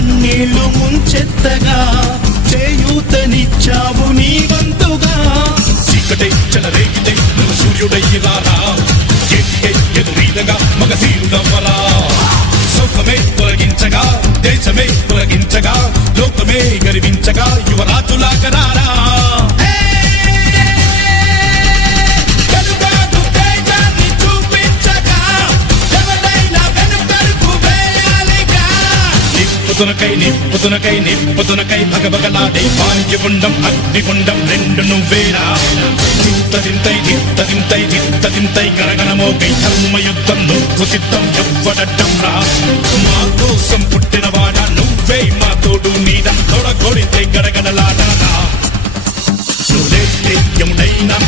కన్నీళ్లు ముంచెత్తగా చేయూతనిచ్చావు నీ వంతుగా. చీకటే చెలరేగితే నువ్వు సూర్యుడయ్యిరారా, చేతికే ఎదురీదగా మగ తీరుడవ్వరా. సౌఖమే తొలగించగా దేశమే తొలగించగా లోకమే గర్వించగా యువరాజులాగరారా. నిప్పుతునకై నిప్పుతునకై భగభగలాడే పాండ్యగుండం అగ్నిగుండం రెండు నువ్వేరా. దింతై గణగణమోగై ధర్మయుద్ధం నువ్వు సిద్ధం ఎవ్వడడ్డంరా. మా కోసం పుట్టినవాడా నువ్వే మా తోడు నీడ తొడగొడితే గడగడలాడారా. నువ్వే యముడైనా